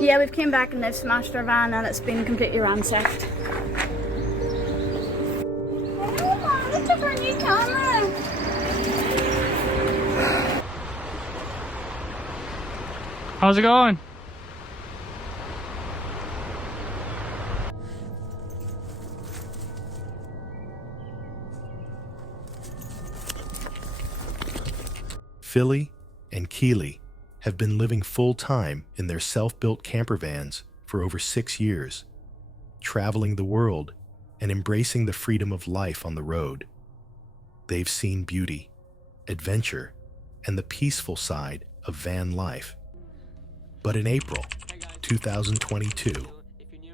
Yeah, we've came back and they've smashed our van and it's been completely ransacked. Oh, Mom, they took our new camera. How's it going? Philly and Keely have been living full-time in their self-built camper vans for over 6 years, traveling the world and embracing the freedom of life on the road. They've seen beauty, adventure, and the peaceful side of van life. But in April 2022,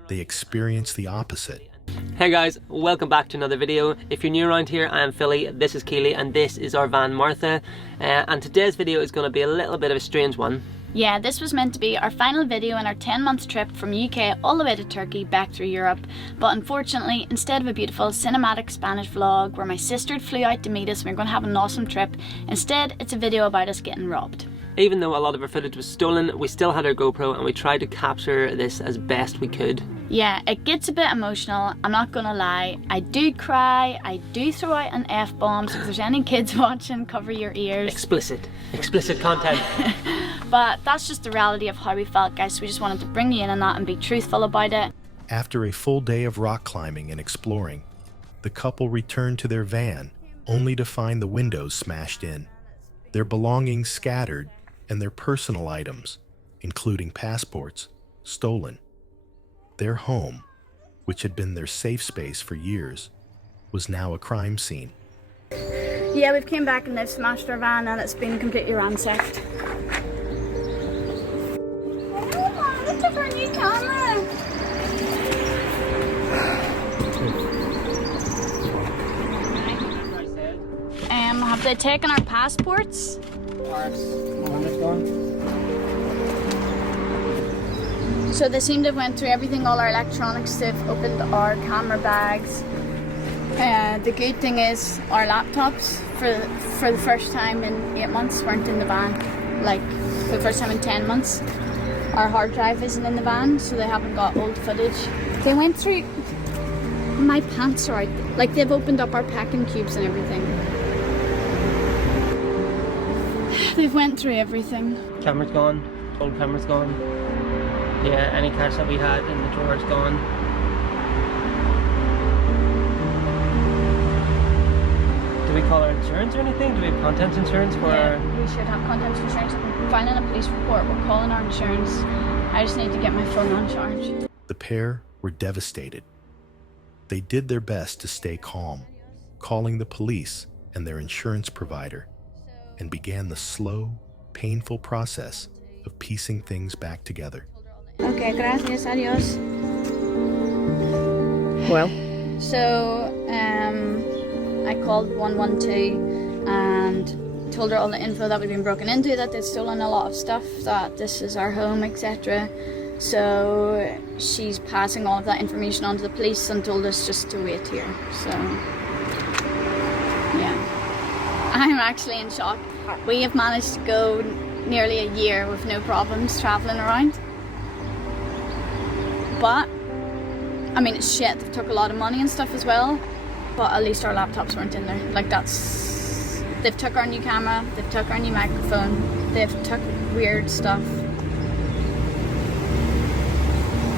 they experienced the opposite. Hey guys, welcome back to another video. If you're new around here, I am Philly, this is Keely, and this is our van Martha. And today's video is going to be a little bit of a strange one. Yeah, this was meant to be our final video in our 10-month trip from UK all the way to Turkey back through Europe. But unfortunately, instead of a beautiful cinematic Spanish vlog where my sister flew out to meet us and we we're going to have an awesome trip, instead it's a video about us getting robbed. Even though a lot of our footage was stolen, we still had our GoPro and we tried to capture this as best we could. Yeah, it gets a bit emotional, I'm not gonna lie. I do cry, I do throw out an F-bomb, so if there's any kids watching, cover your ears. Explicit content. But that's just the reality of how we felt, guys, so we just wanted to bring you in on that and be truthful about it. After a full day of rock climbing and exploring, the couple returned to their van only to find the windows smashed in, their belongings scattered, and their personal items, including passports, stolen. Their home, which had been their safe space for years, was now a crime scene. Yeah, we've came back and they've smashed our van and it's been completely ransacked. Oh, Mom, they took our new camera. Have they taken our passports? So they seem to have went through everything, all our electronics. They've opened our camera bags. The good thing is our laptops for the first time in 8 months weren't in the van. Like for the first time in 10 months. Our hard drive isn't in the van, so they haven't got old footage. They went through, my pants are out. Like they've opened up our packing cubes and everything. They've went through everything. Camera's gone, old camera's gone. Yeah, any cash that we had in the drawer is gone. Do we call our insurance or anything? Do we have contents insurance for our... We should have contents insurance. We're filing a police report. We're calling our insurance. I just need to get my phone on charge. The pair were devastated. They did their best to stay calm, calling the police and their insurance provider, and began the slow, painful process of piecing things back together. Okay, gracias, adios. Well. So, I called 112 and told her all the info that we've been broken into, that they'd stolen a lot of stuff, that this is our home, etc. So she's passing all of that information on to the police and told us just to wait here. So, yeah. I'm actually in shock. We have managed to go nearly a year with no problems traveling around. But, I mean, it's shit. They took a lot of money and stuff as well. But at least our laptops weren't in there. Like, that's... They've took our new camera. They've took our new microphone. They've took weird stuff.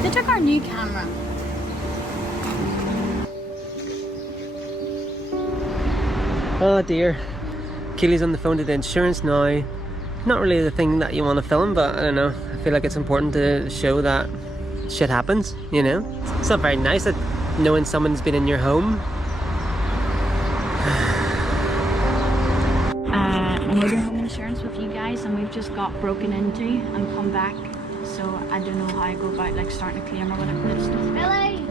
They took our new camera. Oh dear. Keely's on the phone to the insurance now. Not really the thing that you want to film, but I don't know. I feel like it's important to show that shit happens, you know? It's not very nice that knowing someone's been in your home. We're doing home insurance with you guys and we've just got broken into and come back. So I don't know how I go about like starting a claim or whatever. Billy!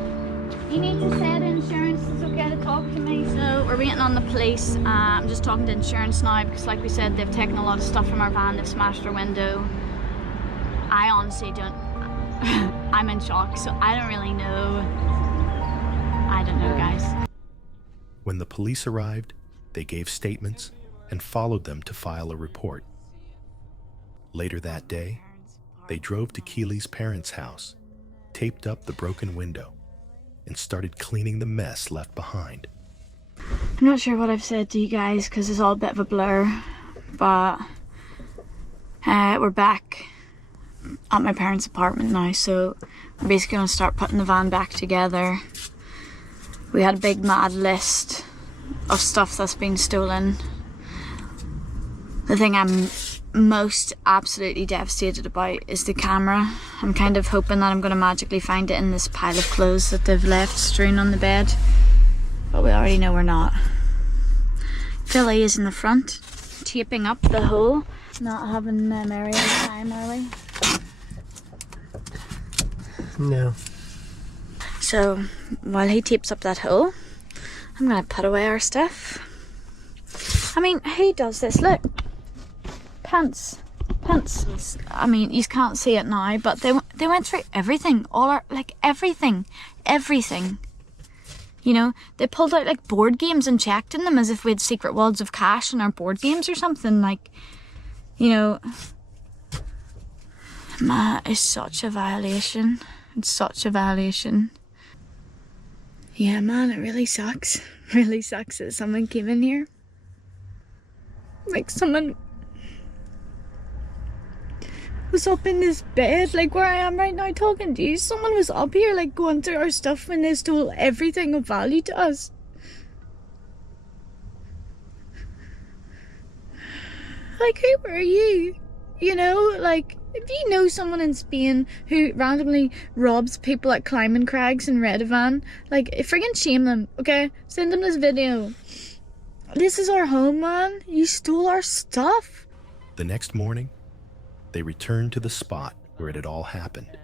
You need to say to insurance it's okay to talk to me. So we're waiting on the police. I'm just talking to insurance now because like we said, they've taken a lot of stuff from our van, they've smashed our window. I honestly don't, I'm in shock, so I don't really know. I don't know, guys. When the police arrived, they gave statements and followed them to file a report. Later that day, they drove to Keely's parents' house, taped up the broken window, and started cleaning the mess left behind. I'm not sure what I've said to you guys because it's all a bit of a blur, but we're back at my parents' apartment now, so we're basically going to start putting the van back together. We had a big mad list of stuff that's been stolen. The thing I'm most absolutely devastated about is the camera. I'm kind of hoping that I'm going to magically find it in this pile of clothes that they've left strewn on the bed, but we already know we're not. Philly is in the front, taping up the hole. Not having Mary all the time, are we? No. So while he tapes up that hole, I'm gonna put away our stuff. I mean, who does this? Look, pants. I mean, you can't see it now, but they went through everything, all our, like everything. You know, they pulled out like board games and checked in them as if we had secret wads of cash in our board games or something. Like, you know, it's such a violation. It's such a violation. Yeah, man, it really sucks. Really sucks that someone came in here. Like, someone was up in this bed, like where I am right now talking to you. Someone was up here, like, going through our stuff and they stole everything of value to us. Like, who are you? You know, like, if you know someone in Spain who randomly robs people at climbing crags in Redovan, like, friggin' shame them, okay? Send them this video. This is our home, man. You stole our stuff. The next morning, they returned to the spot where it had all happened,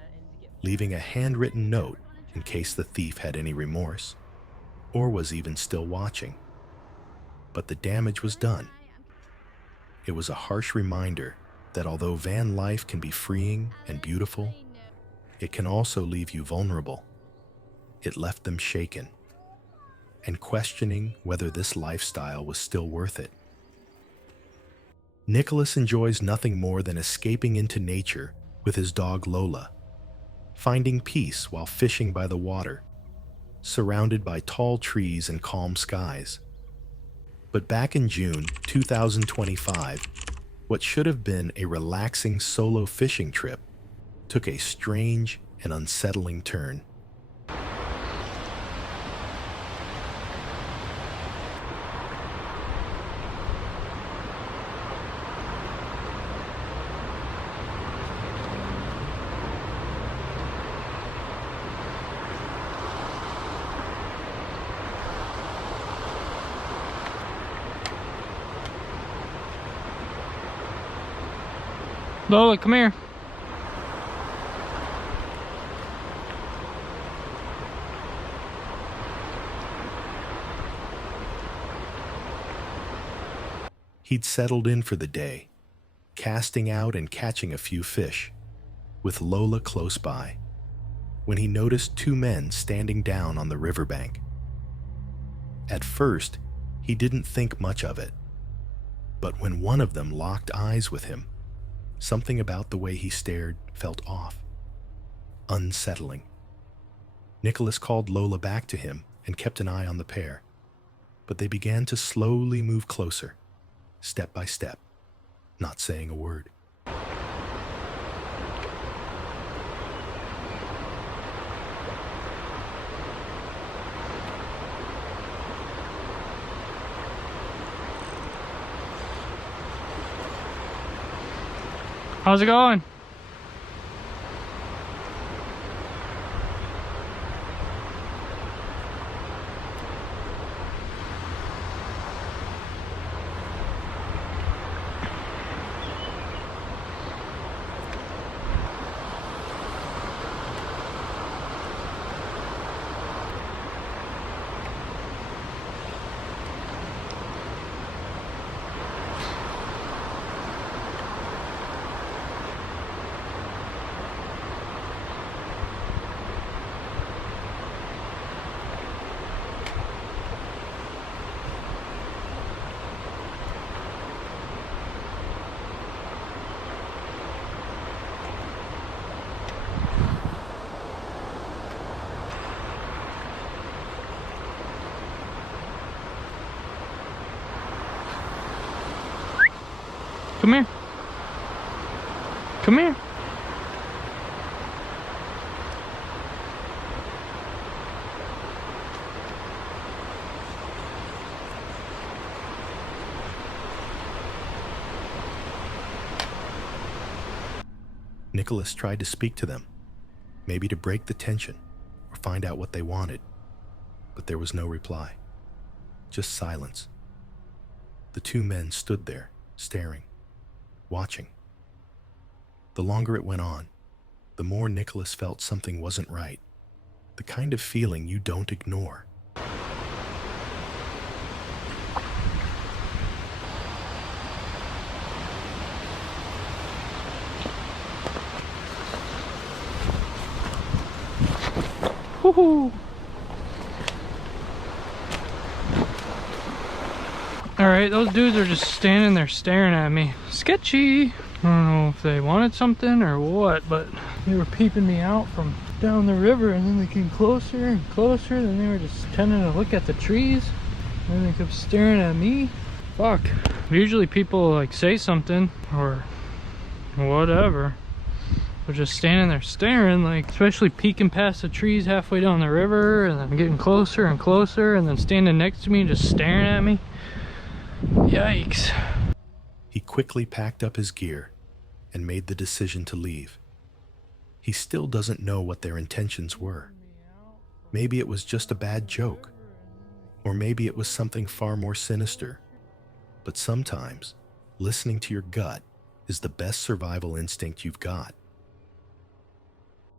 leaving a handwritten note in case the thief had any remorse or was even still watching. But the damage was done. It was a harsh reminder that although van life can be freeing and beautiful, it can also leave you vulnerable. It left them shaken and questioning whether this lifestyle was still worth it. Nicholas enjoys nothing more than escaping into nature with his dog Lola, finding peace while fishing by the water, surrounded by tall trees and calm skies. But back in June 2025, what should have been a relaxing solo fishing trip took a strange and unsettling turn. Lola, come here. He'd settled in for the day, casting out and catching a few fish, with Lola close by, when he noticed two men standing down on the riverbank. At first, he didn't think much of it, but when one of them locked eyes with him, something about the way he stared felt off, unsettling. Nicholas called Lola back to him and kept an eye on the pair, but they began to slowly move closer, step by step, not saying a word. How's it going? Come here. Come here. Nicholas tried to speak to them, maybe to break the tension or find out what they wanted, but there was no reply, just silence. The two men stood there, staring, watching. The longer it went on, the more Nicholas felt something wasn't right, the kind of feeling you don't ignore. Woohoo! Alright, those dudes are just standing there staring at me. Sketchy! I don't know if they wanted something or what, but they were peeping me out from down the river, and then they came closer and closer, and then they were just tending to look at the trees, and then they kept staring at me. Fuck. Usually people like say something or whatever. They're just standing there staring, like, especially peeking past the trees halfway down the river and then getting closer and closer and then standing next to me and just staring at me. Yikes. He quickly packed up his gear and made the decision to leave. He still doesn't know what their intentions were. Maybe it was just a bad joke, or maybe it was something far more sinister. But sometimes, listening to your gut is the best survival instinct you've got.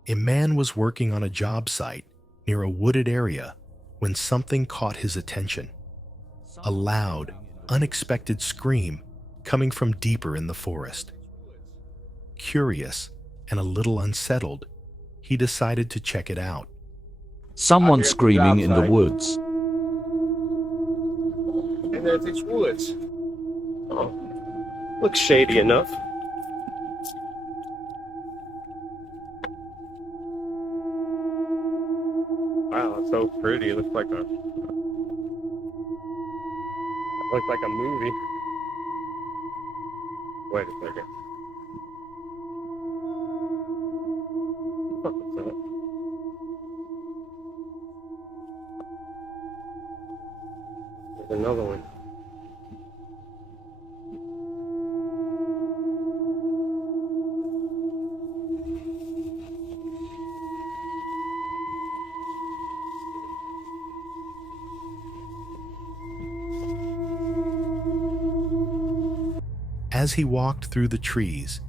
A man was working on a job site near a wooded area when something caught his attention. A loud, unexpected scream coming from deeper in the forest. Curious and a little unsettled, he decided to check it out. Someone screaming in the woods. And there's these woods. Oh, looks shady enough. Wow, it's so pretty. It looks like a movie. Wait a second. What the fuck is that? There's another one. As he walked through the trees,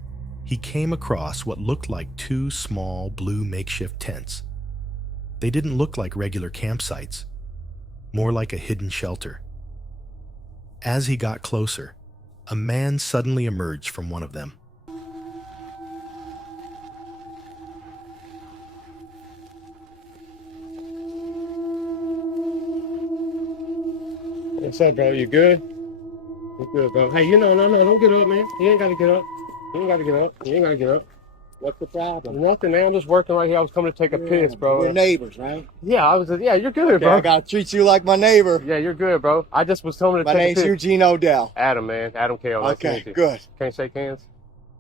he came across what looked like two small blue makeshift tents. They didn't look like regular campsites, more like a hidden shelter. As he got closer, a man suddenly emerged from one of them. What's up, bro? You good? You good, bro? Hey, no, don't get up, man. You ain't gotta get up. You ain't gotta get up. You ain't gotta get up. What's the problem? Nothing, man. I'm just working right here. I was coming to take a piss, bro. We're neighbors, right? Yeah, you're good, Okay, bro. I gotta treat you like my neighbor. Yeah, you're good, bro. I just was coming to My take a name's piss. Eugene Odell. Adam, man. Adam Kale. Nice to Okay, meet you. good. Can't shake hands?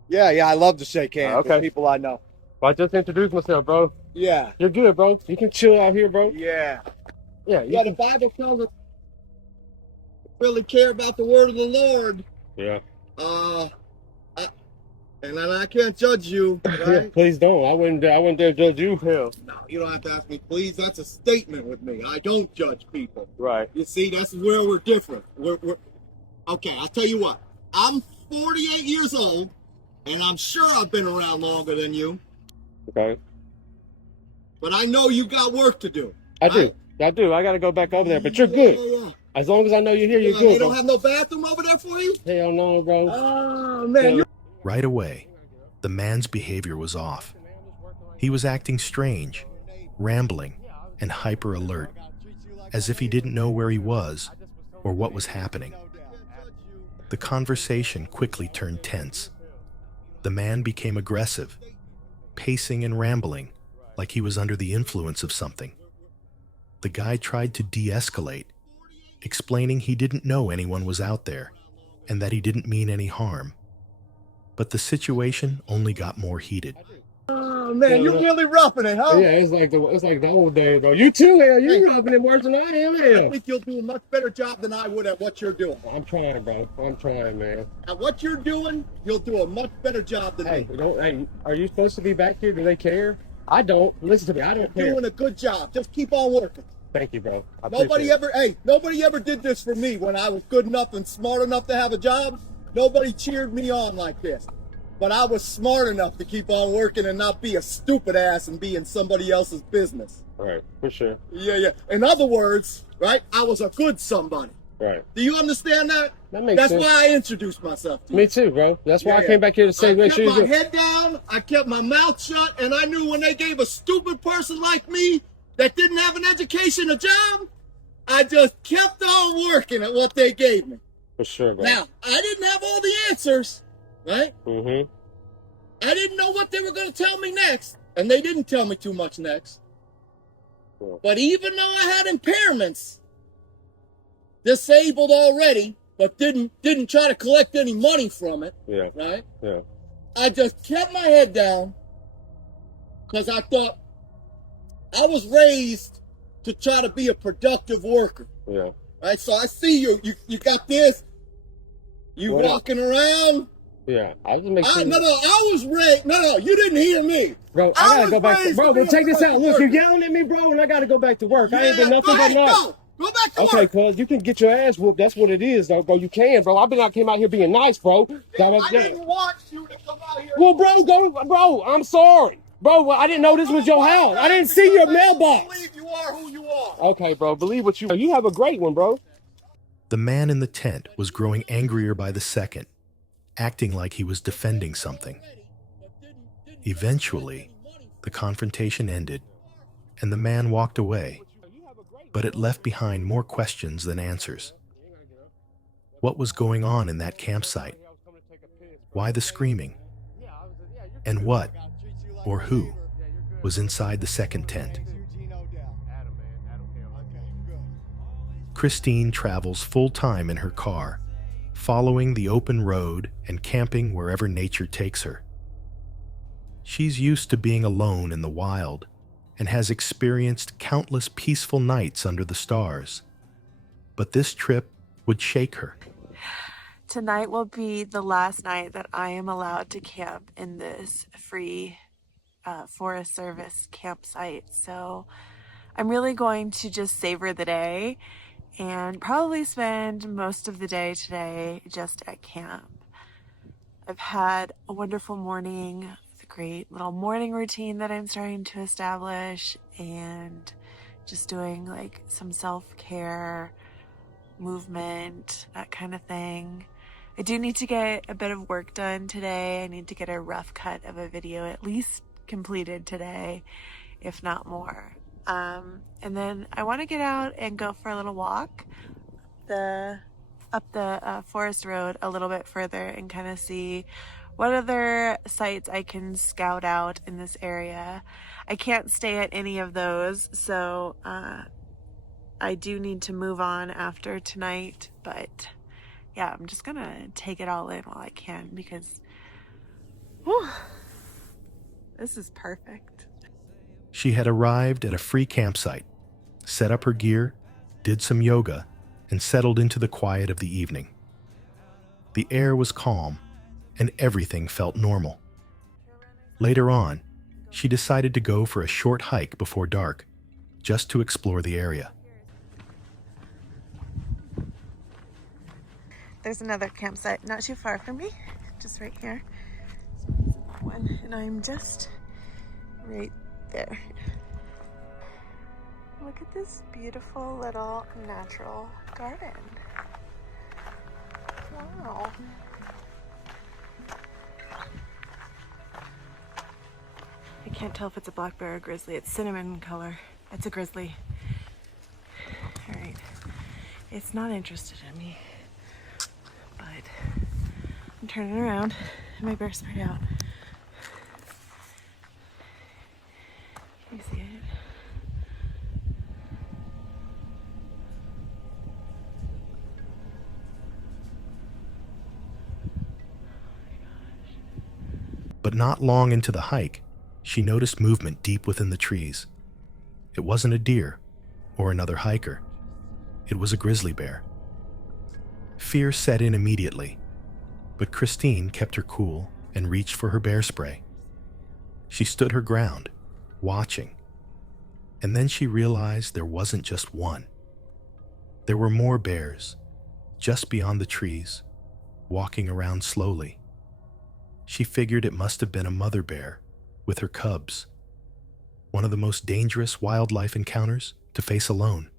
Yeah, I love to shake hands Okay. with people I know. Well, I just introduced myself, bro. Yeah. You're good, bro. You can chill out here, bro. Yeah. Yeah, Yeah, the Bible tells us really care about the word of the Lord. Yeah. And I can't judge you, right? Please don't. I wouldn't dare judge you. Hell. No, you don't have to ask me, please. That's a statement with me. I don't judge people. Right. You see, that's where we're different. We're okay, I'll tell you what. I'm 48 years old, and I'm sure I've been around longer than you, Okay. but I know you got work to do. I right? do. I gotta go back over there, but you're good. Yeah. As long as I know you're here, you're Yeah, good, they bro. don't have no bathroom over there for you? Hell no, bro. Oh, man. Right away, the man's behavior was off. He was acting strange, rambling, and hyper alert, as if he didn't know where he was or what was happening. The conversation quickly turned tense. The man became aggressive, pacing and rambling like he was under the influence of something. The guy tried to de-escalate, explaining he didn't know anyone was out there and that he didn't mean any harm. But the situation only got more heated. Oh man, you're really roughing it, huh? Yeah, it's like the old days, bro. You too, hell. You're rubbing it worse than I am, I hell. think you'll do a much better job than I would at what you're doing. I'm trying, bro. I'm trying, man. At what you're doing, you'll do a much better job than Hey, me. hey, are you supposed to be back here? Do they care? I don't. Listen to me. I don't care. Doing a good job. Just keep on working. Thank you, bro. I Nobody appreciate it. nobody ever did this for me when I was good enough and smart enough to have a job. Nobody cheered me on like this. But I was smart enough to keep on working and not be a stupid ass and be in somebody else's business. Right, for sure. Yeah. In other words, right, I was a good somebody. Right. Do you understand that? That makes sense. That's why I introduced myself to you. Me too, bro. That's why I came back here to say, make sure I you kept do. my head down, I kept my mouth shut, and I knew when they gave a stupid person like me that didn't have an education a job, I just kept on working at what they gave me. For sure, bro. Now, I didn't have all the answers, right? Mm-hmm. I didn't know what they were going to tell me next, and they didn't tell me too much next. Cool. But even though I had impairments, disabled already, but didn't try to collect any money from it, Yeah. right? Yeah. I just kept my head down because I thought I was raised to try to be a productive worker. Yeah. Right? So I see you got this. You What walking around. Yeah. I just make sure. I was raised. No, you didn't hear me. Bro, I gotta was go back. raised Bro, to but be check a this out. Look, you're productive yelling at me, bro, and I gotta go back to work. I ain't been Yeah, nothing but nice. Go back to Okay, work. cuz you can get your ass whooped. That's what it is, though, bro. You can, bro. Came out here being nice, bro. I didn't want you to come out here. Well, bro. I'm sorry, bro. I didn't know this was your house. I didn't see your mailbox. Believe you are who you are. Okay, bro. Believe what you. You have a great one, bro. The man in the tent was growing angrier by the second, acting like he was defending something. Eventually, the confrontation ended, and the man walked away, but it left behind more questions than answers. What was going on in that campsite? Why the screaming? And what, or who, was inside the second tent? Christine travels full-time in her car, following the open road and camping wherever nature takes her. She's used to being alone in the wild and has experienced countless peaceful nights under the stars. But this trip would shake her. Tonight will be the last night that I am allowed to camp in this free Forest Service campsite. So I'm really going to just savor the day and probably spend most of the day today just at camp. I've had a wonderful morning with a great little morning routine that I'm starting to establish and just doing like some self-care, movement, that kind of thing. I do need to get a bit of work done today. I need to get a rough cut of a video at least completed today, if not more. And then I want to get out and go for a little walk up the forest road a little bit further and kind of see what other sites I can scout out in this area. I can't stay at any of those, so I do need to move on after tonight, but yeah, I'm just gonna take it all in while I can because whew, this is perfect. She had arrived at a free campsite, set up her gear, did some yoga, and settled into the quiet of the evening. The air was calm, and everything felt normal. Later on, she decided to go for a short hike before dark, just to explore the area. There's another campsite not too far from me, just right here. That one, and I'm just right there. Look at this beautiful little natural garden. Wow. I can't tell if it's a black bear or grizzly. It's cinnamon color. It's a grizzly. All right. It's not interested in me, but I'm turning around and my bear's spread out. Can you see it? Oh my gosh. But not long into the hike, she noticed movement deep within the trees. It wasn't a deer or another hiker. It was a grizzly bear. Fear set in immediately, but Christine kept her cool and reached for her bear spray. She stood her ground, watching, and then she realized there wasn't just one. There were more bears, just beyond the trees, walking around slowly. She figured it must have been a mother bear with her cubs, one of the most dangerous wildlife encounters to face alone.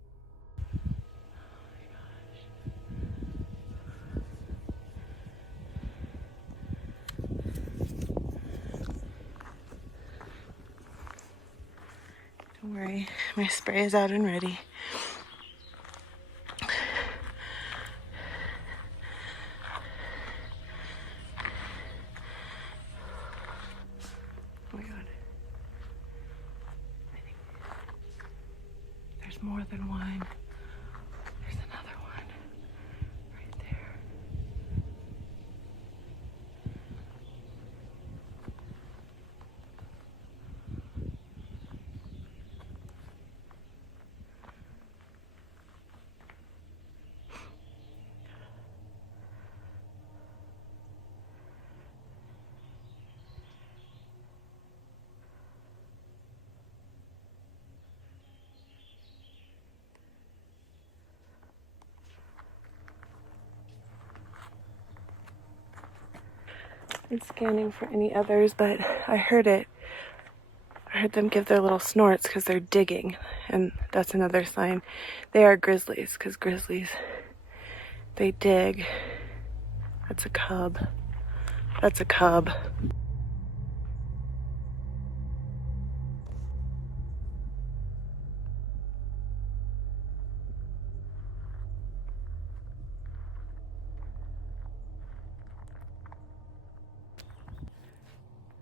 Don't worry, my spray is out and ready. Oh my god. I think there's more than one. There's another one right there. I'm scanning for any others, but I heard it. I heard them give their little snorts because they're digging, and that's another sign. They are grizzlies, because grizzlies, they dig. That's a cub. That's a cub.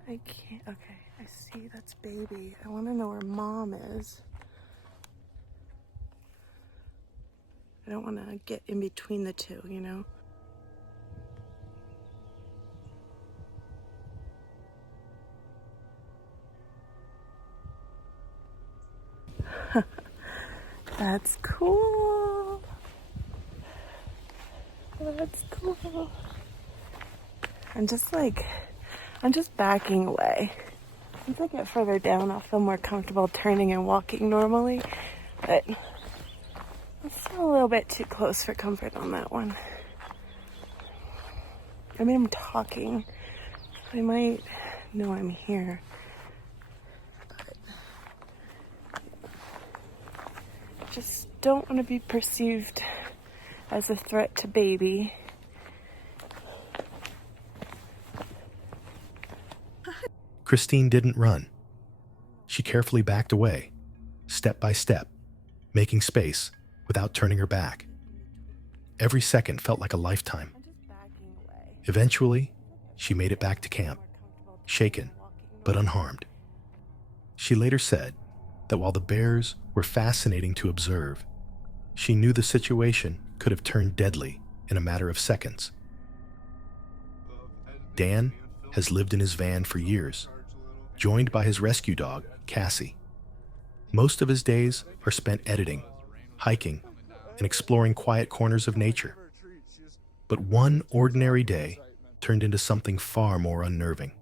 I can't, okay, I see that's baby. I want to know where mom is. I don't want to get in between the two, you know? That's cool. That's cool. I'm just backing away. Once I get further down, I'll feel more comfortable turning and walking normally, but I'm still a little bit too close for comfort on that one. I mean, I'm talking. They might know I'm here. But just don't want to be perceived as a threat to baby. Christine didn't run. She carefully backed away, step by step, making space without turning her back. Every second felt like a lifetime. Eventually, she made it back to camp, shaken but unharmed. She later said that while the bears were fascinating to observe, she knew the situation could have turned deadly in a matter of seconds. Dan has lived in his van for years, joined by his rescue dog, Cassie. Most of his days are spent editing, hiking, and exploring quiet corners of nature. But one ordinary day turned into something far more unnerving.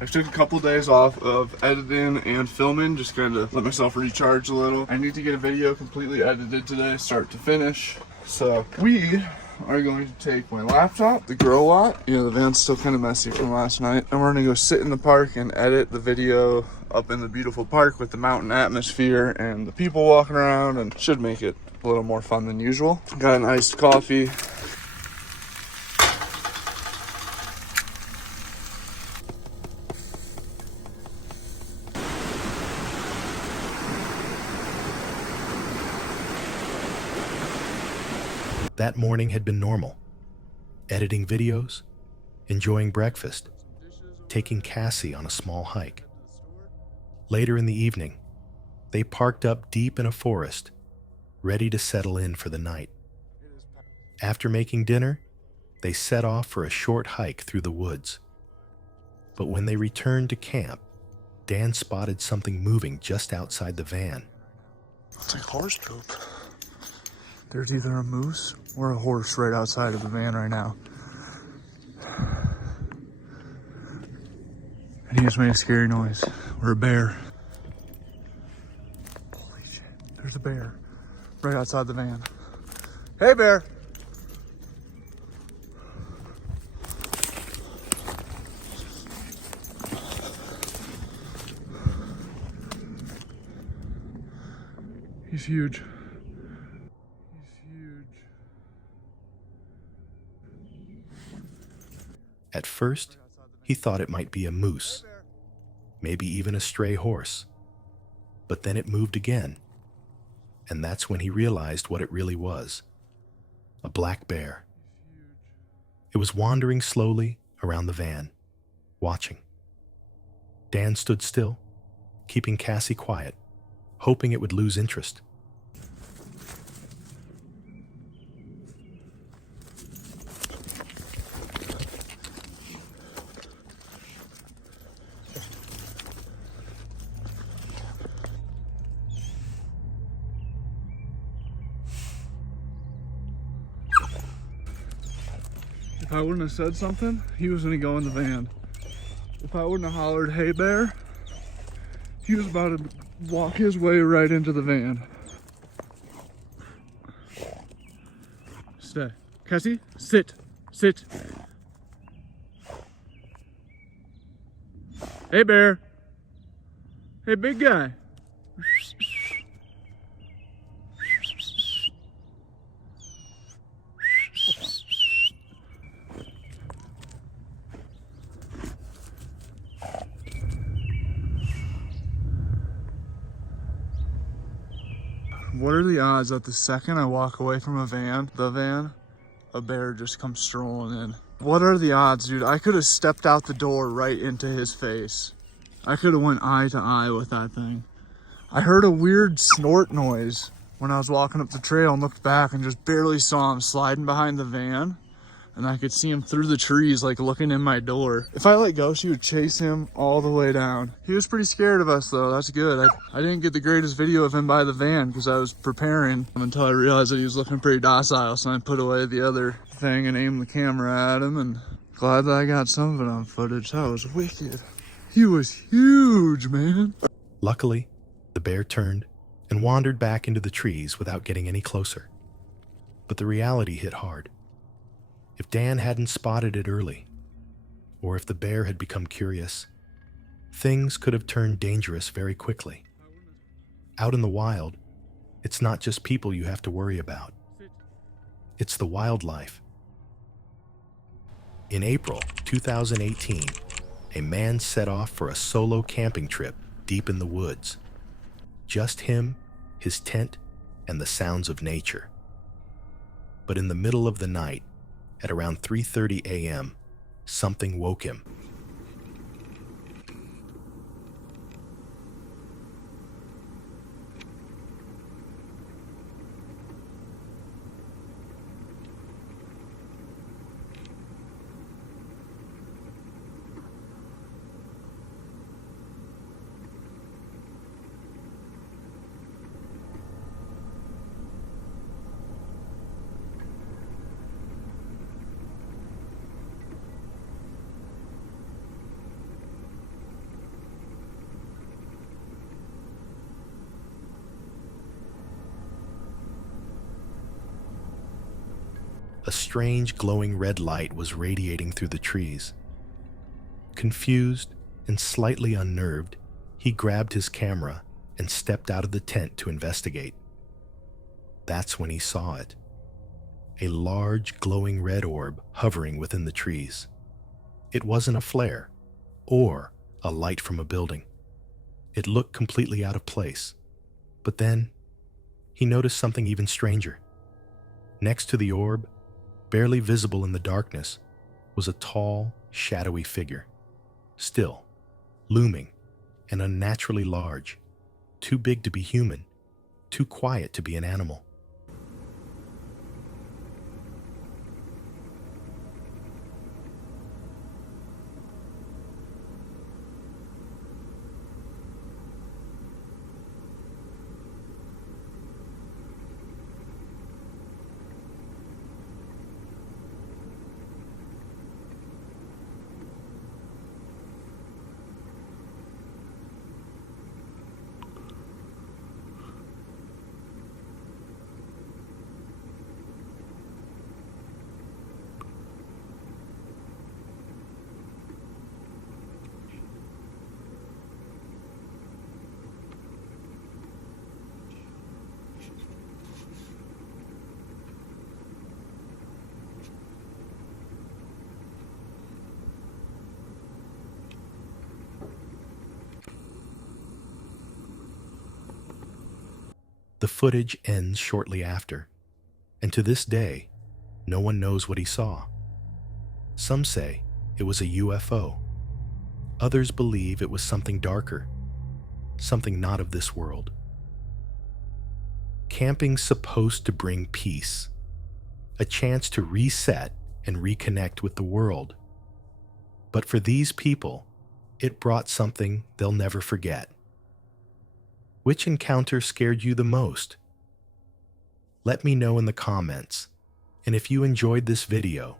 I took a couple days off of editing and filming, just kind of let myself recharge a little. I need to get a video completely edited today, start to finish. So we are going to take my laptop, the grow lot. You know, the van's still kind of messy from last night. And we're gonna go sit in the park and edit the video up in the beautiful park with the mountain atmosphere and the people walking around, and should make it a little more fun than usual. Got an iced coffee. That morning had been normal. Editing videos, enjoying breakfast, taking Cassie on a small hike. Later in the evening, they parked up deep in a forest, ready to settle in for the night. After making dinner, they set off for a short hike through the woods. But when they returned to camp, Dan spotted something moving just outside the van. It's like horse poop. There's either a moose or a horse right outside of the van right now. And he just made a scary noise. Or a bear. Holy shit. There's a bear right outside the van. Hey, bear. He's huge. He's huge. At first, he thought it might be a moose, maybe even a stray horse. But then it moved again, and that's when he realized what it really was. A black bear. It was wandering slowly around the van, watching. Dan stood still, keeping Cassie quiet, hoping it would lose interest. If I wouldn't have said something, he was gonna go in the van. If I wouldn't have hollered, hey bear, he was about to walk his way right into the van. Stay. Cassie, sit. Sit. Hey bear. Hey big guy. What are the odds that the second I walk away from the van, a bear just comes strolling in? What are the odds, dude? I could have stepped out the door right into his face. I could have went eye to eye with that thing. I heard a weird snort noise when I was walking up the trail and looked back and just barely saw him sliding behind the van. And I could see him through the trees, like looking in my door. If I let go, she would chase him all the way down. He was pretty scared of us though, that's good. I didn't get the greatest video of him by the van because I was preparing until I realized that he was looking pretty docile. So I put away the other thing and aimed the camera at him, and glad that I got some of it on footage. That was wicked. He was huge, man. Luckily, the bear turned and wandered back into the trees without getting any closer. But the reality hit hard. If Dan hadn't spotted it early, or if the bear had become curious, things could have turned dangerous very quickly. Out in the wild, it's not just people you have to worry about. It's the wildlife. In April 2018, a man set off for a solo camping trip deep in the woods. Just him, his tent, and the sounds of nature. But in the middle of the night, at around 3:30 a.m., something woke him. A strange glowing red light was radiating through the trees. Confused and slightly unnerved, he grabbed his camera and stepped out of the tent to investigate. That's when he saw it. A large glowing red orb hovering within the trees. It wasn't a flare or a light from a building. It looked completely out of place. But then he noticed something even stranger. Next to the orb, barely visible in the darkness, was a tall, shadowy figure. Still, looming, and unnaturally large. Too big to be human, too quiet to be an animal. The footage ends shortly after, and to this day, no one knows what he saw. Some say it was a UFO. Others believe it was something darker, something not of this world. Camping's supposed to bring peace, a chance to reset and reconnect with the world. But for these people, it brought something they'll never forget. Which encounter scared you the most? Let me know in the comments, and if you enjoyed this video,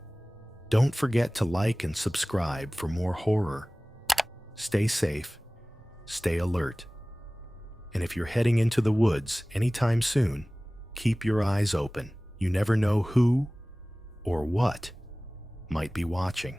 don't forget to like and subscribe for more horror. Stay safe, stay alert, and if you're heading into the woods anytime soon, keep your eyes open. You never know who or what might be watching.